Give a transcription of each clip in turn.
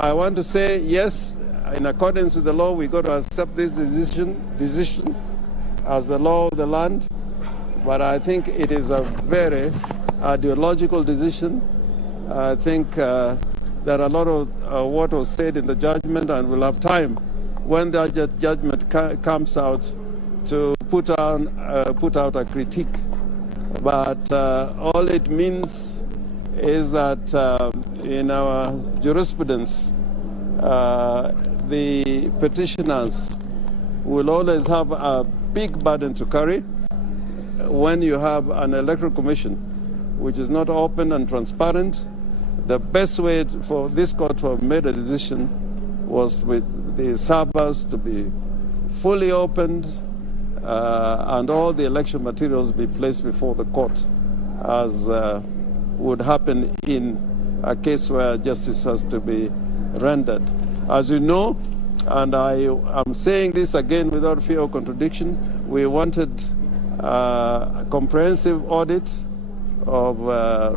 I want to say, yes, in accordance with the law, we got to accept this decision as the law of the land. But I think it is a very ideological decision. I think there are a lot of what was said in the judgment, and we'll have time when the judgment comes out to put out a critique. But all it means is that in our jurisprudence, the petitioners will always have a big burden to carry when you have an electoral commission which is not open and transparent. The best way for this court to have made a decision was with the servers to be fully opened and all the election materials be placed before the court, as would happen in a case where justice has to be rendered. As you know, and I am saying this again without fear of contradiction, we wanted a comprehensive audit of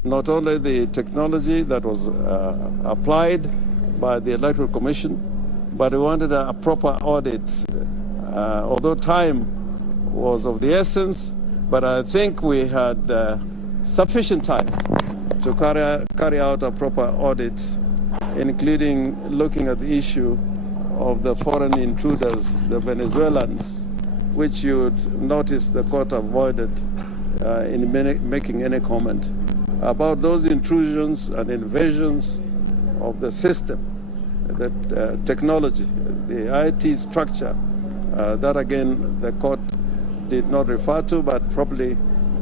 not only the technology that was applied by the Electoral Commission, but we wanted a proper audit. Although time was of the essence, but I think we had sufficient time to carry out a proper audit, including looking at the issue of the foreign intruders, the Venezuelans, which you'd notice the court avoided in making any comment about those intrusions and invasions of the system, the technology, the IT structure. That again, the court did not refer to, but probably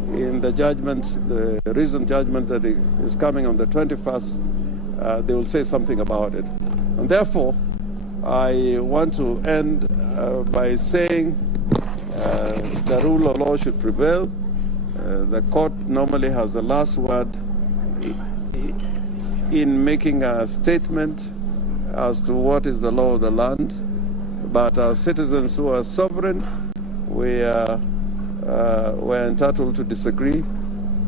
in the judgment, the recent judgment that is coming on the 21st, they will say something about it. And therefore, I want to end by saying the rule of law should prevail. The court normally has the last word in making a statement as to what is the law of the land. But as citizens who are sovereign, we're entitled to disagree,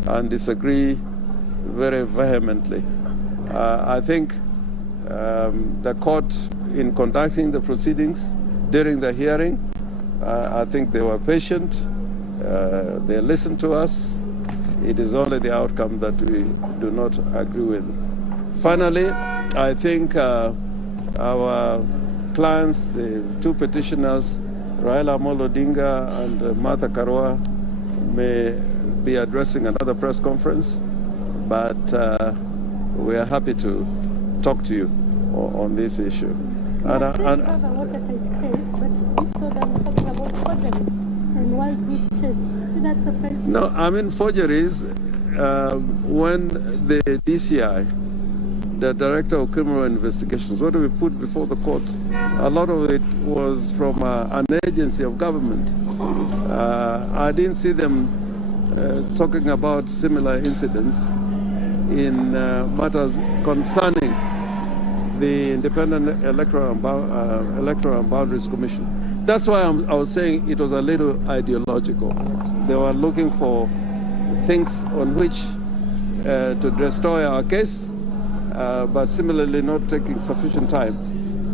and disagree very vehemently. I think the court, in conducting the proceedings during the hearing, I think they were patient. They listened to us. It is only the outcome that we do not agree with. Finally, I think our clients, the two petitioners, Raila Odinga and Martha Karua, may be addressing another press conference, but we are happy to talk to you on this issue. And have a watertight case, but we saw them talking about forgeries and wild goose chase. Did that surprise you? No, I mean forgeries. When the DCI, the Director of Criminal Investigations, what do we put before the court? A lot of it was from an agency of government. I didn't see them talking about similar incidents in matters concerning the Independent Electoral and Boundaries Commission. That's why I was saying it was a little ideological. They were looking for things on which to destroy our case, but similarly not taking sufficient time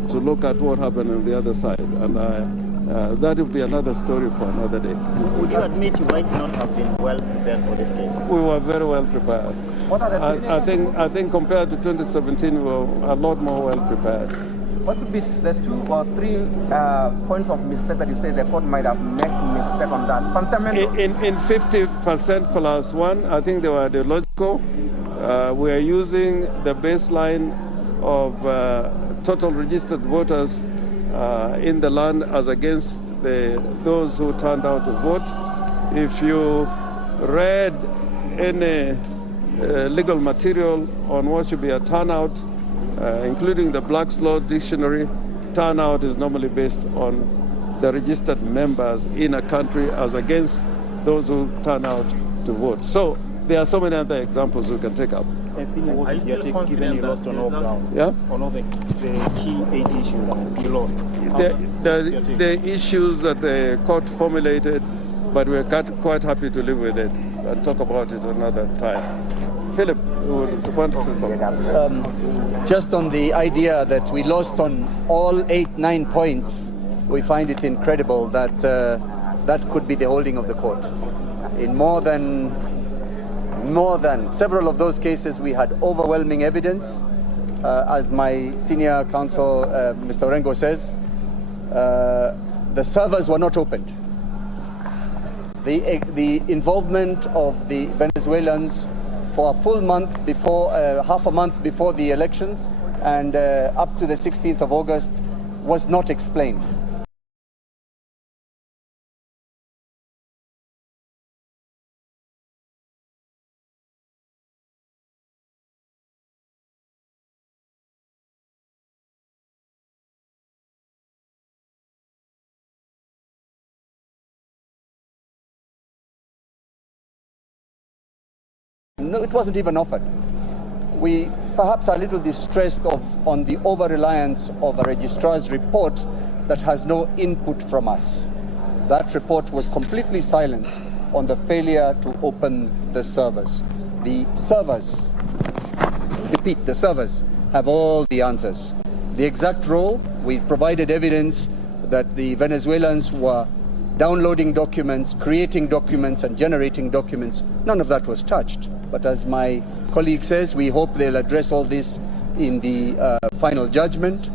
to look at what happened on the other side. And that will be another story for another day. Would you admit you might not have been well prepared for this case? We were very well prepared. What are the I think compared to 2017, we were a lot more well prepared. What would be the 2 or 3 points of mistake that you say the court might have made mistake on that? Fundamental. In 50% plus 1, I think they were ideological. We are using the baseline of total registered voters in the land as against those who turned out to vote. If you read any legal material on what should be a turnout, including the Black's Law Dictionary, turnout is normally based on the registered members in a country as against those who turn out to vote. So there are so many other examples we can take up. And seeing what is your take, given you lost on all grounds? Yeah? On all the key 8 issues you lost? The issues that the court formulated, but we're quite happy to live with it and talk about it another time. Philip. would want to say something. Just on the idea that we lost on all 8-9 points, we find it incredible that that could be the holding of the court. In more than several of those cases, we had overwhelming evidence. As my senior counsel, Mr. Orengo says, the servers were not opened. The involvement of the Venezuelans for a full month before, half a month before the elections and up to the 16th of August was not explained. No, it wasn't even offered. We perhaps are a little distressed on the over-reliance of a registrar's report that has no input from us. That report was completely silent on the failure to open the servers. The servers, repeat, the servers have all the answers. The exact role, we provided evidence that the Venezuelans were downloading documents, creating documents, and generating documents. None of that was touched. But as my colleague says, we hope they'll address all this in the final judgment.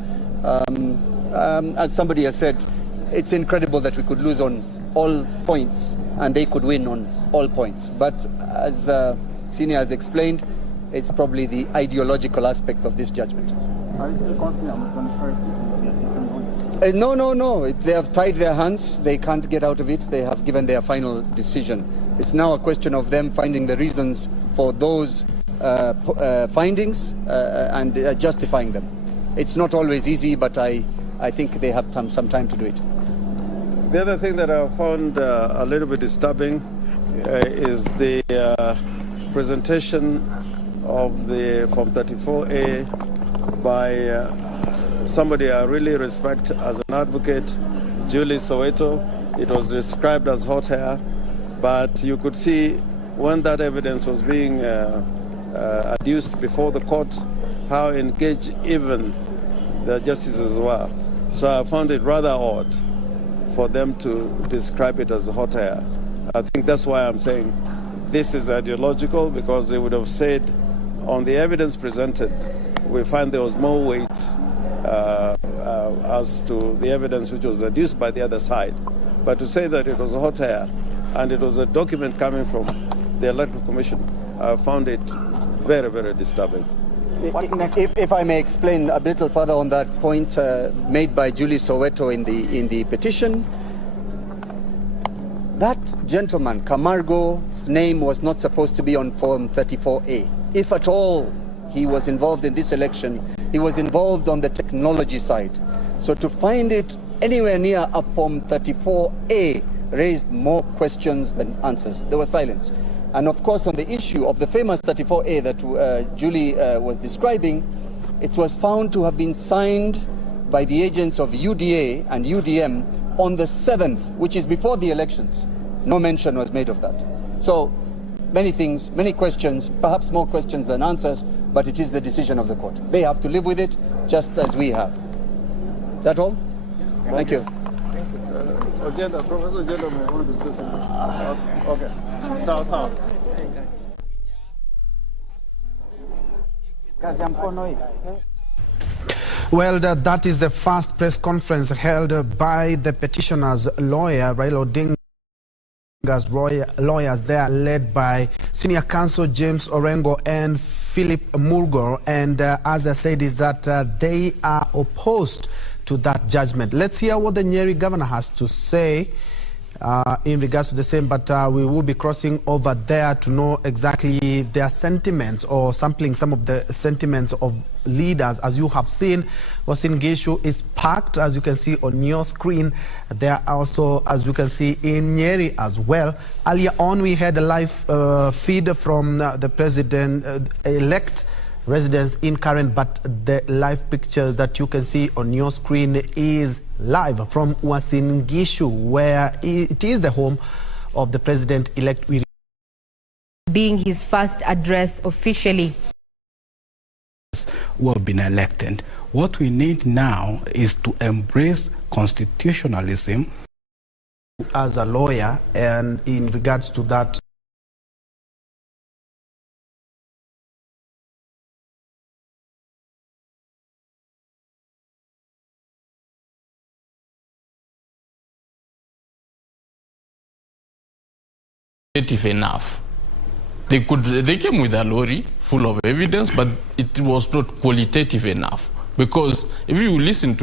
As somebody has said, it's incredible that we could lose on all points and they could win on all points. But as Senior has explained, it's probably the ideological aspect of this judgment. Are you still confident on the 21st it will be a different one? No. They have tied their hands. They can't get out of it. They have given their final decision. It's now a question of them finding the reasons for those findings and justifying them. It's not always easy, but I think they have some time to do it. The other thing that I found a little bit disturbing is the presentation of the Form 34A by somebody I really respect as an advocate, Julie Soweto. It was described as hot hair, but you could see when that evidence was being adduced before the court, how engaged even the justices were. So I found it rather odd for them to describe it as hot air. I think that's why I'm saying this is ideological, because they would have said on the evidence presented, we find there was more weight as to the evidence which was adduced by the other side. But to say that it was hot air and it was a document coming from the Electoral Commission, I found it very, very disturbing. If I may explain a little further on that point made by Julie Soweto in the petition, that gentleman, Camargo's name was not supposed to be on Form 34A. If at all he was involved in this election, he was involved on the technology side. So to find it anywhere near a Form 34A raised more questions than answers. There was silence. And of course, on the issue of the famous 34A that Julie was describing, it was found to have been signed by the agents of UDA and UDM on the 7th, which is before the elections. No mention was made of that. So many things, many questions, perhaps more questions than answers, but it is the decision of the court. They have to live with it just as we have. Is that all? Thank you. Professor Ogenda may want to say something. Okay. Sawa. Well, that is the first press conference held by the petitioner's lawyer, Raila Odinga's lawyers. They are led by Senior Counsel James Orengo and Philip Murgor. And as I said, is that they are opposed to that judgment. Let's hear what the Nyeri governor has to say in regards to the same, but we will be crossing over there to know exactly their sentiments or sampling some of the sentiments of leaders. As you have seen, Uasin Gishu is packed, as you can see on your screen. There are also, as you can see, in Nyeri as well. Earlier on, we had a live feed from the president-elect residents in Karen, but the live picture that you can see on your screen is live from Uasin Gishu, where it is the home of the president-elect. We being his first address officially. Who have been elected. What we need now is to embrace constitutionalism. As a lawyer, and in regards to that, enough. They came with a lorry full of evidence, but it was not qualitative enough. Because if you listen to